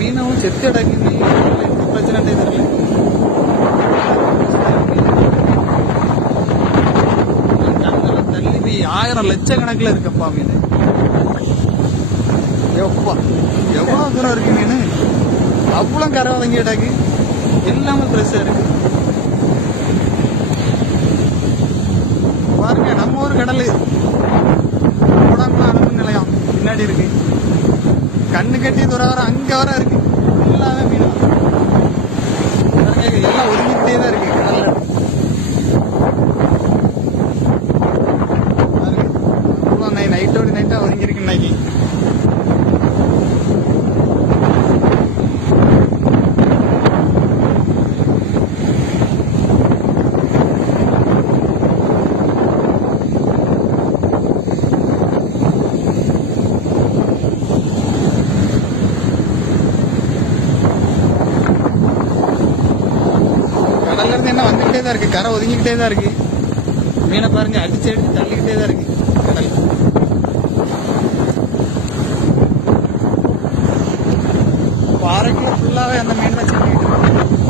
மீனவும் செத்து அடக்கி பிரச்சனை தெரியல. தள்ளி 1000 லட்சக்கணக்கில் இருக்கப்பா மீன். எப்பா எவ்வளோ தூரம் இருக்கு மீன். அவ்வளோ கரை வதங்கி அடக்கி எல்லாமே ஃப்ரெஷ்ஷாக இருக்கு. பாருங்க நம்ம ஊர் கடல் அணுமின் நிலையம் பின்னாடி இருக்கு. கண்ணு கட்டி துற வர அங்க வர இருக்கு. எல்லாமே மீனா எல்லாம் ஒதுங்கிட்டே தான் இருக்கு கடல்ல. நைட்டோட நைட்டா ஒதுங்கி இருக்கு இன்னைக்கு. கடல்ல இருந்து என்ன வந்துகிட்டே தான் இருக்கு. கரை ஒதுங்கிக்கிட்டே தான் இருக்கு. மீனை பாருங்க அடிச்சு அடிச்சு தள்ளிக்கிட்டே தான் இருக்கு கடல். பாறைக்குள்ள ஃபுல்லாவே அந்த மீன் தான் சிக்கிட்டு இருக்கு.